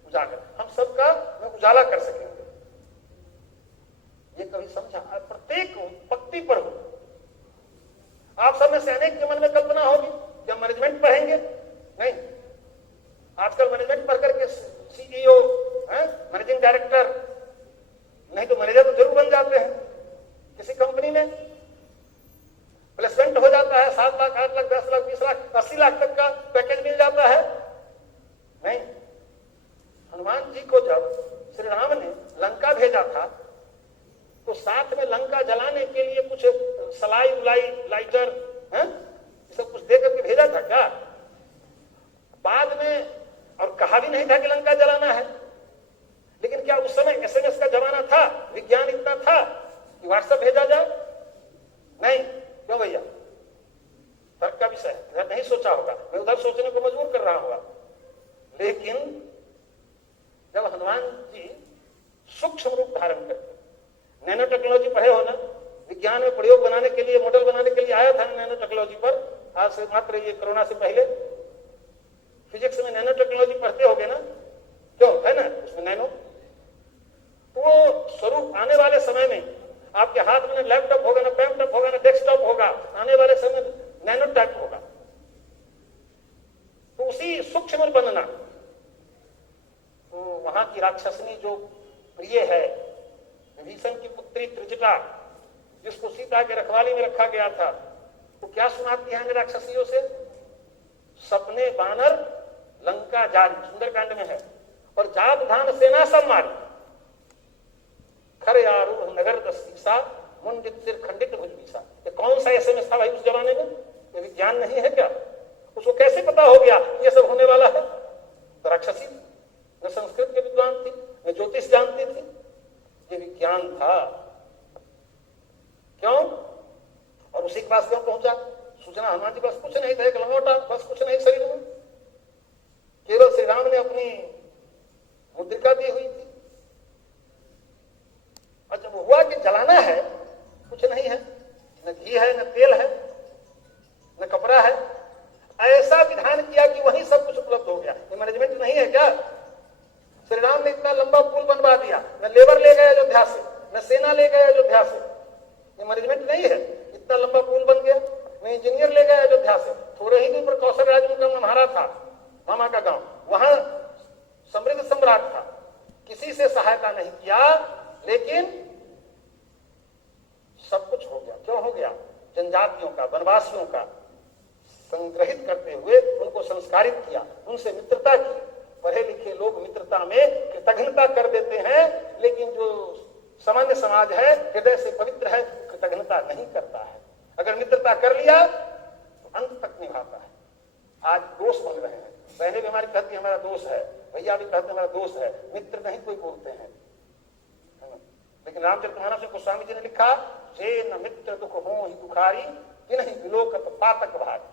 उजागर, हम सबका उजाला कर सकेंगे। ये कभी समझा? प्रत्येक पक्ति पर हो। आप सब में से अनेक के मन में कल्पना होगी कि हम मैनेजमेंट पढ़ेंगे, नहीं। आजकल मैनेजमेंट पढ़ करके सीईओ, मैनेजिंग डायरेक्टर, नहीं तो मैनेजर तो जरूर बन जाते हैं किसी कंपनी में। प्लेसमेंट हो जाता है, 7 लाख, 8 लाख, 10 लाख, 20 लाख, 80 लाख तक का पैकेज मिल जाता है, नहीं। हनुमान जी को जब श्री राम ने लंका भेजा था तो साथ में लंका जलाने के लिए कुछ सलाई उलाई, लाइटर, सब कुछ दे करके भेजा था क्या? बाद में, और कहा भी नहीं था कि लंका जलाना है। लेकिन क्या उस समय एसएमएस का जमाना था? विज्ञान इतना था कि व्हाट्सएप भेजा जाए? नहीं। क्यों भैया? तर्क का विषय है, इधर नहीं सोचा होगा, मैं उधर सोचने को मजबूर कर रहा होगा। लेकिन जब हनुमान जी सूक्ष्म रूप धारण करते, नैनो टेक्नोलॉजी पढ़े हो ना, विज्ञान में प्रयोग बनाने के लिए, मॉडल बनाने के लिए आया था नैनो टेक्नोलॉजी पर, आज से मात्र ये कोरोना से पहले फिजिक्स में नैनो टेक्नोलॉजी पढ़ते होगे ना, क्यों है ना उसमें नैनो। तो वो स्वरूप आने वाले समय में आपके हाथ में लैपटॉप होगा, ना पैमटॉप होगा, ना डेस्कटॉप होगा, आने वाले समय में नैनो टैक होगा। तो उसी सूक्ष्म बनना, तो वहां की राक्षसनी जो प्रिय है, विभीषण की पुत्री त्रिजटा, जिसको सीता के रखवाली में रखा गया था, तो क्या सुनाती है राक्षसियों से? सपने बानर लंका जारी, सुंदरकांड में है। और जात धान सेना सब मारी, खरे आरूढ़ नगर दस्तीसा, मुंडित सिर खंडित भुजबीसा। ये कौन सा एसएमएस था भाई उस जमाने में? ये विज्ञान नहीं है क्या? उसको कैसे पता हो गया ये सब होने वाला है? तो राक्षसी न संस्कृत के विद्वान थी, न ज्योतिष जानती थी, ये विज्ञान था। क्यों? और उसी के पास क्यों पहुंचा? सूचना हनुमान जी पास कुछ नहीं था, एक लंगोटा, बस कुछ नहीं शरीर में, केवल श्री राम ने अपनी मुद्रिका दी हुई थी। और जब हुआ कि जलाना है, कुछ नहीं है, न घी है, न तेल है, न कपड़ा है, ऐसा विधान किया कि वहीं सब कुछ उपलब्ध हो गया। ये मैनेजमेंट नहीं है क्या? श्री राम ने इतना लंबा पुल बनवा दिया, न लेबर ले गए अयोध्या से, न सेना ले गए अयोध्या से। ये मैनेजमेंट नहीं है? इतना लंबा पुल बन गया, न इंजीनियर ले गए अयोध्या से। थोड़े ही दूर पर कौशल राज उनका महारा था, मामा का गांव, वहां समृद्ध सम्राट था, किसी से सहायता नहीं किया, लेकिन सब कुछ हो गया। क्यों हो गया? जनजातियों का, वनवासियों का संग्रहित करते हुए उनको संस्कारित किया, उनसे मित्रता की। पढ़े लिखे लोग मित्रता में कृतज्ञता कर देते हैं, लेकिन जो सामान्य समाज है, हृदय से पवित्र है, कृतज्ञता नहीं करता है। अगर मित्रता कर लिया तो अंत तक निभाता है। आज दोस्त बन रहे हैं, बहनें भी हमारी कहती है हमारा दोस्त है, भैया भी कहते हैं हमारा दोस्त है, मित्र नहीं कोई बोलते हैं। लेकिन रामचरितमानस में गोस्वामी जी ने लिखा, जे न मित्र दुख हो ही दुखारी, तिन्हि विलोकत पातक भारी।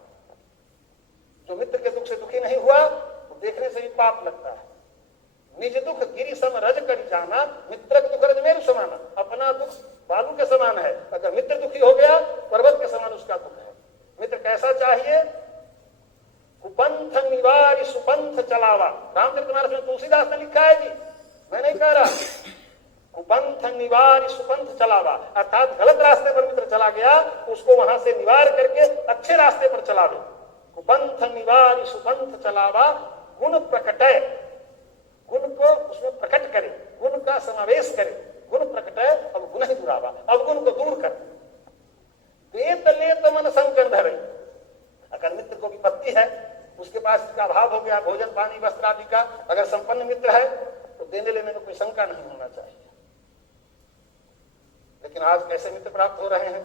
जो मित्र के दुख से दुखी नहीं हुआ, तो देखने से भी पाप लगता है। निज दुख गिरि सम रज कर जाना, मित्र दुख रज मेरु समाना। अपना दुख बालू के समान है, अगर मित्र दुखी हो गया, पर्वत के समान उसका दुख है। मित्र कैसा चाहिए? कुपंथ निवारी सुपंथ चलावा। रामचरितमानस में तुलसीदास ने लिखा है जी, मैं नहीं कह रहा। कुपंथ निवारी सुपंथ चलावा, अर्थात गलत रास्ते पर मित्र चला गया, उसको वहां से निवार करके अच्छे रास्ते पर चलावे। कुपंथ निवारी सुपंथ चलावा, गुण प्रकटय, गुण को उसमें प्रकट करे, गुण का समावेश करे। गुण प्रकटय अब गुण ही दुरावा, अब गुण को दूर कर। देत लेत मन संकर धरे। अगर मित्र को विपत्ति है, उसके पास इसका अभाव हो गया, भोजन पानी वस्त्र आदि का, अगर संपन्न मित्र है तो देने लेने में कोई शंका नहीं होना चाहिए। लेकिन आज कैसे मित्र प्राप्त हो रहे हैं?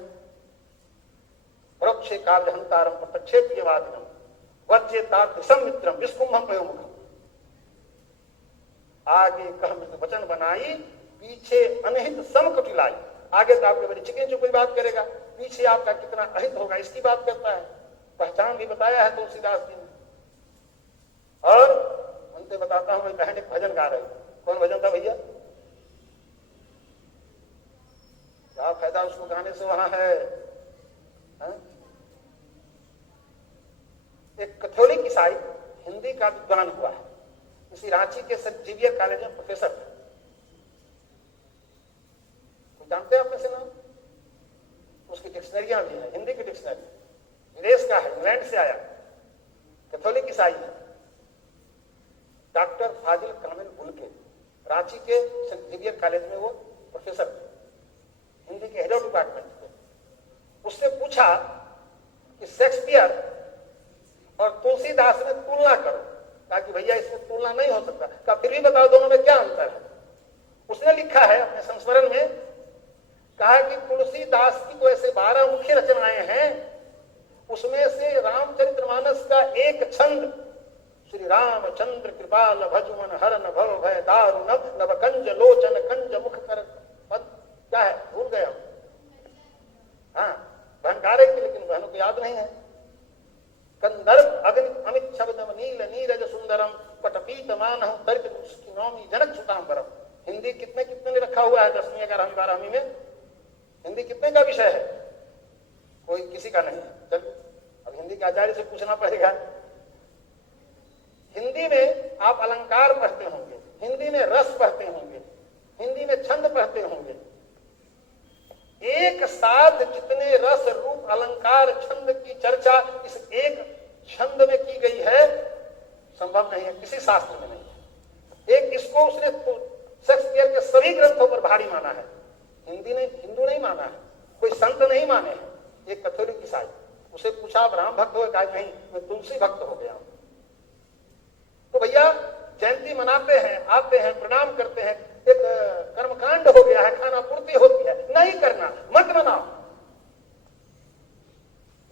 वृक्षे कार्यहंतारम प्रत्यक्षेप्यवादिनम वज्रेतादृशम मित्रम विस्कुंभम पयोमुखम। आगे कह मृत वचन बनाई, पीछे अनहित सम कुटिलाई। आगे तो आपके बड़ी चिकन जो कोई बात करेगा, पीछे आपका कितना अहित होगा इसकी बात करता है। पहचान भी बताया है तुलसीदास जी ने। और उनसे बताता हूं, मैं बहन एक भजन गा रही। कौन भजन था भैया? क्या फायदा उसको गाने से वहां है? एक कैथोलिक ईसाई हिंदी का विद्वान हुआ है, इसी रांची के सेंट जेवियर कॉलेज में प्रोफेसर थे। जानते हैं आप में से नाम? उसकी डिक्शनरियां भी हैं, हिंदी की डिक्शनरी, विदेश का है, इंग्लैंड से आया, कैथोलिक ईसाई है। डॉक्टर फाजिल कामिल बुलके, रांची के सेंट जेवियर कॉलेज में वो प्रोफेसर थे, हिंदी के हेड ऑफ डिपार्टमेंट थे। उससे पूछा कि शेक्सपियर और तुलसीदास में तुलना करो। कहा कि भैया इसमें तुलना नहीं हो सकता। कहा फिर भी बताओ दोनों में क्या अंतर है? उसने लिखा है अपने संस्मरण में, कहा कि तुलसीदास की तो ऐसे 12 मुख्य रचनाएं हैं, उसमें से रामचरितमानस का एक छंद, श्री रामचंद्र कृपाल भजुमन हरन भव भय दारुण नव कंज लोचन कंज मुख कर पद, क्या है भूल गए हम। हाँ बहन गा रही थी, लेकिन बहनों को याद नहीं है। कंदर्प अग्नि अमित शब्द नील नीरज सुंदरम पटपीत मान तर्क नौमी जनक सुतांबरम। हिंदी कितने कितने ने रखा हुआ है 10वीं 11वीं 12वीं में? हिंदी कितने का विषय है? कोई किसी का नहीं है। चलिए अब हिंदी के आचार्य से पूछना पड़ेगा, आप अलंकार पढ़ते होंगे, हिंदी में रस पढ़ते होंगे, हिंदी में छंद पढ़ते होंगे। एक साथ जितने रस रूप अलंकार छंद की चर्चा इस एक छंद में की गई है, संभव नहीं है, किसी शास्त्र में नहीं है। एक इसको उसने शेक्सपियर के सभी ग्रंथों पर भारी माना है, हिंदू नहीं माना है, कोई संत नहीं माने हैं, एक कैथोलिक ईसाई। उसे पूछा आप राम भक्त हो, कहा नहीं मैं तुलसी भक्त हो गया हूं। तो भैया जयंती मनाते हैं, आते हैं, प्रणाम करते हैं, एक कर्मकांड हो गया है, खाना पूर्ति होती है, नहीं करना, मत मनाओ।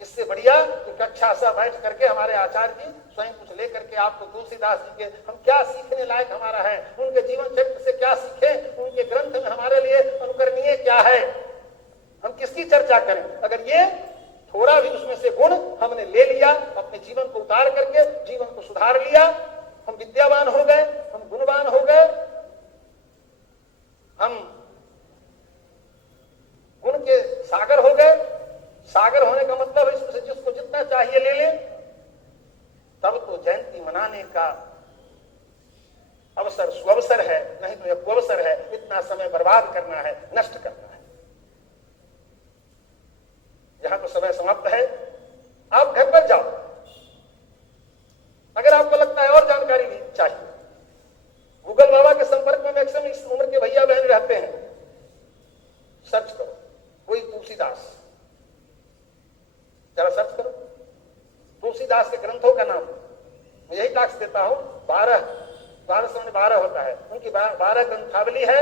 इससे बढ़िया कि कक्षा सा बैठ करके हमारे आचार्य जी स्वयं कुछ लेकर के आपको तुलसीदास जी के हम क्या सीखने लायक हमारा है, उनके जीवन चरित्र से क्या सीखें, उनके ग्रंथ में हमारे लिए अनुकरणीय क्या है, हम किसकी चर्चा करें। अगर ये थोड़ा भी उसमें से गुण हमने ले लिया, अपने जीवन को उतार करके जीवन को सुधार लिया, हम विद्यावान हो गए, हम गुणवान हो गए, हम गुण के सागर हो गए। सागर होने का मतलब है इसमें से जिसको जितना चाहिए ले ले, तब तो जयंती मनाने का अवसर सुअवसर है, नहीं तो यह कुअवसर है। इतना समय बर्बाद करना है, नष्ट करना है। यहां तो समय समाप्त है, आप घर पर जाओ। अगर आपको लगता है और जानकारी भी चाहिए, गूगल बाबा के संपर्क में मैक्सिमम इस उम्र के भैया बहन रहते हैं, सर्च करो कोई तुलसीदास, जरा सर्च करो तुलसीदास के ग्रंथों का नाम। मैं यही टास्क देता हूं, 12 होता है, उनकी 12 ग्रंथावली है।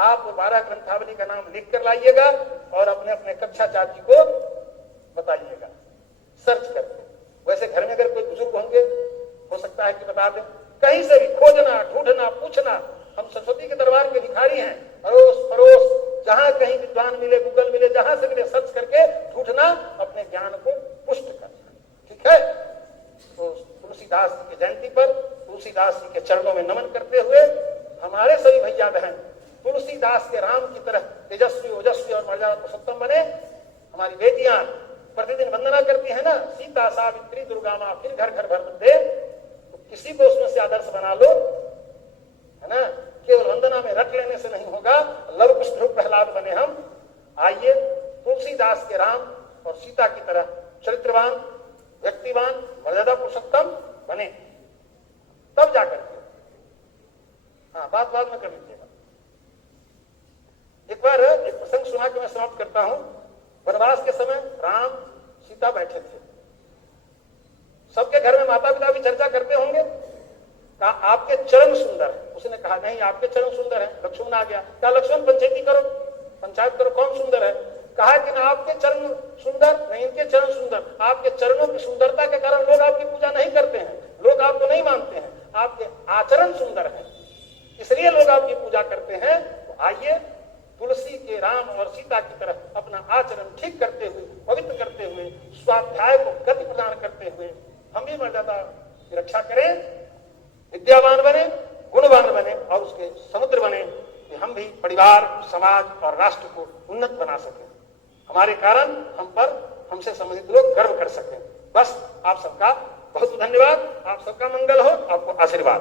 आप 12 ग्रंथावली का नाम लिख कर लाइएगा और अपने अपने कक्षा चाची को बताइएगा, सर्च करके। वैसे घर में अगर कोई बुजुर्ग होंगे, हो सकता है कि बता दें, कहीं से भी खोजना, ढूंढना, पूछना। हम सरस्वती के दरबार के भिखारी हैं, अड़ोस पड़ोस जहां कहीं विद्वान मिले, गूगल मिले, जहां से मिले, सर्च करके ढूंढना, अपने ज्ञान को पुष्ट करना। ठीक है, तो तुलसीदास जी की जयंती पर तुलसीदास जी के चरणों में नमन करते हुए हमारे सभी भैया बहन तुलसीदास के राम की तरह तेजस्वी, ओजस्वी और मर्यादा पुरुषोत्तम बने। हमारी बेटियां प्रतिदिन वंदना करती है ना, सीता सावित्री दुर्गा मां फिर घर घर भर दे, तो किसी को उसमें से आदर्श बना लो, है ना। केवल वंदना में रट लेने से नहीं होगा, लव कुश ध्रुव प्रहलाद बने हम। आइए तुलसीदास के राम और सीता की तरह चरित्रवान, व्यक्तिवान, मर्यादा पुरुषोत्तम बने, तब जाकर के। हाँ, बात बाद में कर लीजिएगा। एक बार एक प्रसंग सुना के मैं समाप्त करता हूं। वनवास के समय राम सीता बैठे थे, सबके घर में माता पिता भी चर्चा करते होंगे। कहा आपके चरण सुंदर है, उसने कहा नहीं आपके चरण सुंदर है। लक्ष्मण आ गया, कहा लक्ष्मण पंचायती करो, पंचायत करो, कौन सुंदर है। कहा कि ना आपके चरण सुंदर, नहीं इनके चरण सुंदर। आपके चरणों की सुंदरता के कारण लोग आपकी पूजा नहीं करते हैं, लोग आपको नहीं मानते हैं। आपके आचरण सुंदर है, इसलिए लोग आपकी पूजा करते हैं। तो आइए तुलसी के राम और सीता की तरह अपना आचरण ठीक करते हुए, पवित्र करते हुए, स्वाध्याय को गति प्रदान करते हुए हम भी मर्यादा की रक्षा करें, विद्यावान बने, गुणवान बने और उसके समुद्र बने, कि हम भी परिवार, समाज और राष्ट्र को उन्नत बना सकें। हमारे कारण हम पर, हमसे संबंधित लोग गर्व कर सकें। बस आप सबका बहुत बहुत धन्यवाद। आप सबका मंगल हो, आपको आशीर्वाद।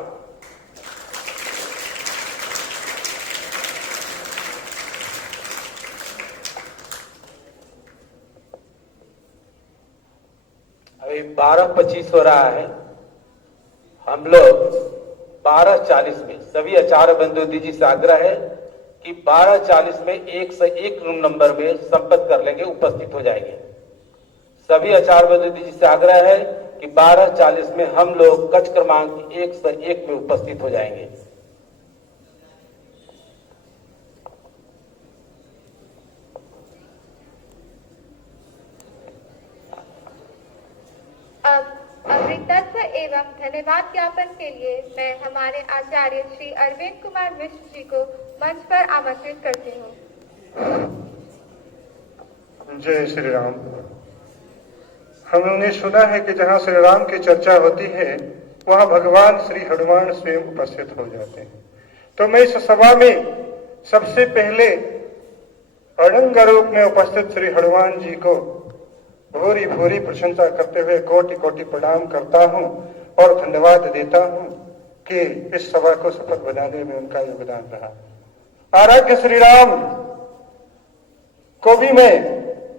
अभी 12:25 हो रहा है। हम लोग 12:40 में सभी आचार्य बंधु दीदी से आग्रह है कि 12:40 में 1 से 1 रूम नंबर में संपर्क कर लेंगे, उपस्थित हो जाएंगे। सभी आचार्य बंधु दीदी से आग्रह है कि 12:40 में हम लोग कक्ष क्रमांक 1 से 1 में उपस्थित हो जाएंगे। अब अमृतत्व एवं धन्यवाद ज्ञापन के लिए मैं हमारे आचार्य श्री अरविंद कुमार मिश्र जी को मंच पर आमंत्रित करती हूँ। जय श्री राम। हमने सुना है कि जहाँ श्री राम की चर्चा होती है वहाँ भगवान श्री हनुमान स्वयं उपस्थित हो जाते हैं। तो मैं इस सभा में सबसे पहले अड़ंग रूप में उपस्थित श्री हनुमान जी को भूरी भूरी प्रशंसा करते हुए कोटि कोटि प्रणाम करता हूँ और धन्यवाद देता हूँ कि इस सभा को सफल बनाने में उनका योगदान रहा। आराध्य श्री राम को भी मैं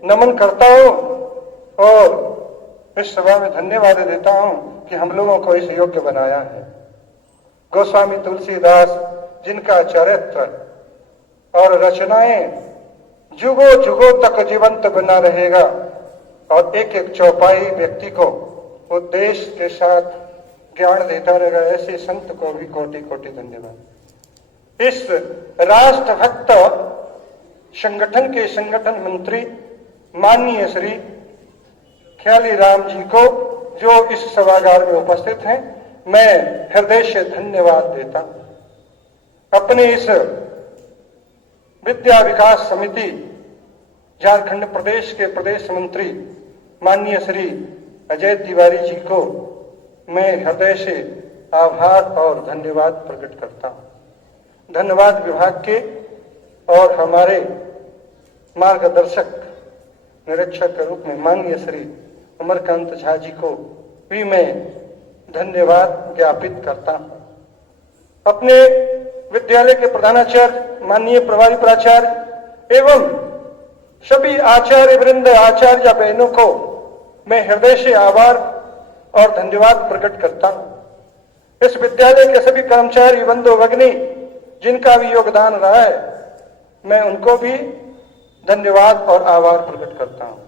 नमन करता हूं और इस सभा में धन्यवाद देता हूं कि हम लोगों को इस योग्य बनाया है। गोस्वामी तुलसीदास जिनका चरित्र और रचनाएं जुगों जुगों तक जीवंत बना रहेगा और एक एक चौपाई व्यक्ति को उद्देश्य के साथ ज्ञान देता रहेगा, ऐसे संत को भी कोटि कोटि धन्यवाद। इस राष्ट्रभक्त संगठन के संगठन मंत्री माननीय श्री ख्याली राम जी को जो इस सभागार में उपस्थित हैं, मैं हृदय से धन्यवाद देता हूं। अपने इस विद्या विकास समिति झारखंड प्रदेश के प्रदेश मंत्री माननीय श्री अजय तिवारी जी को मैं हृदय से आभार और धन्यवाद प्रकट करता हूं। धन्यवाद विभाग के और हमारे मार्गदर्शक निरीक्षक के रूप में माननीय श्री अमरकांत झा जी को भी मैं धन्यवाद ज्ञापित करता हूं। अपने विद्यालय के प्रधानाचार्य माननीय प्रभारी प्राचार्य एवं सभी आचार्य वृंद आचार्य बहनों को मैं हृदय से आभार और धन्यवाद प्रकट करता हूं। इस विद्यालय के सभी कर्मचारी बंधु भगिनी जिनका भी योगदान रहा है, मैं उनको भी धन्यवाद और आभार प्रकट करता हूं।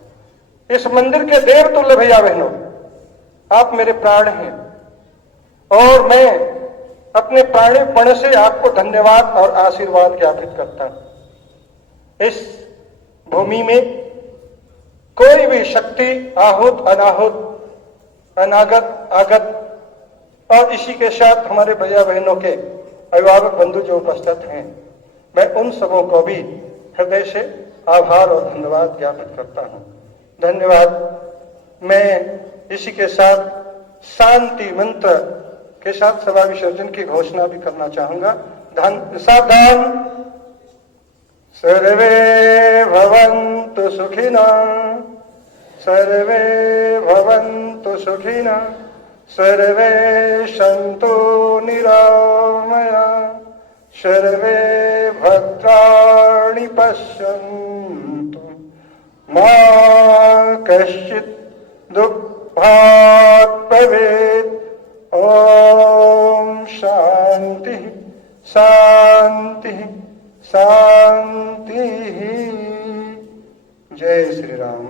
इस मंदिर के देवतुल्य भैया बहनों, आप मेरे प्राण हैं और मैं अपने प्राणीपण से आपको धन्यवाद और आशीर्वाद ज्ञापित करता हूं। इस भूमि में कोई भी शक्ति आहूत अनाहूत अनागत आगत और इसी के साथ हमारे भैया बहनों के अभिभावक बंधु जो उपस्थित हैं, मैं उन सबों को भी हृदय से आभार और धन्यवाद ज्ञापित करता हूं। धन्यवाद। मैं इसी के साथ शांति मंत्र के साथ सभा विसर्जन की घोषणा भी करना चाहूंगा। सावधान। सर्वे भवन्तु सुखिनः, सर्वे भवन्तु सुखिनः, सर्वे सन्तु निरामयाः, सर्वे भद्राणि पश्यन्तु, मा कश्चित् दुःखात् भवेत्। ओम शांति शांति शांति। जय श्री राम।